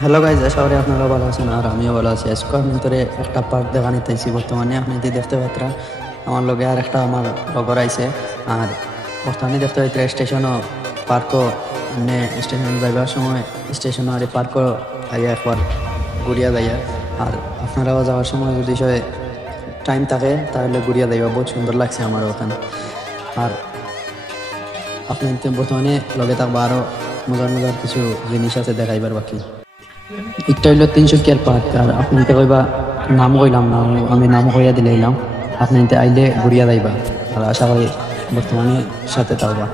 Hello guys, আশা করি আপনারা ভালো আছেন আর আমিও ভালো আছি। আজকে আমি তোরে একটা পার্ক দেখা নিতেছি। বর্তমানে আপনি যদি দেখতে পাত্রা আমার লগে আর একটা আমার লগর আইছে। আর বর্তমানে দেখতে পাইত্রা স্টেশনও পার্কও এমনি স্টেশন যাইবার সময় স্টেশনও আর পার্কও আইয়া একবার ঘুরিয়া যাইয়া। আর আপনারাও যাওয়ার সময় যদি সে টাইম থাকে তাহলে ঘুরিয়া যাইবা, বহুত সুন্দর লাগছে আমার ওখানে। আর আপনি বর্তমানে লগে থাকবা আরও মজার মজার কিছু জিনিস আছে দেখাইবার বাকি। একটা হইলো তিনশোকিয়ার পার্ক। আর আপনি কইবা নাম কইলাম না, আমি নাম কইয়া দিলাম। আপনি আইলে ঘুরিয়া যাইবা। আর আশা করি বর্তমানে সাথে থাকবা।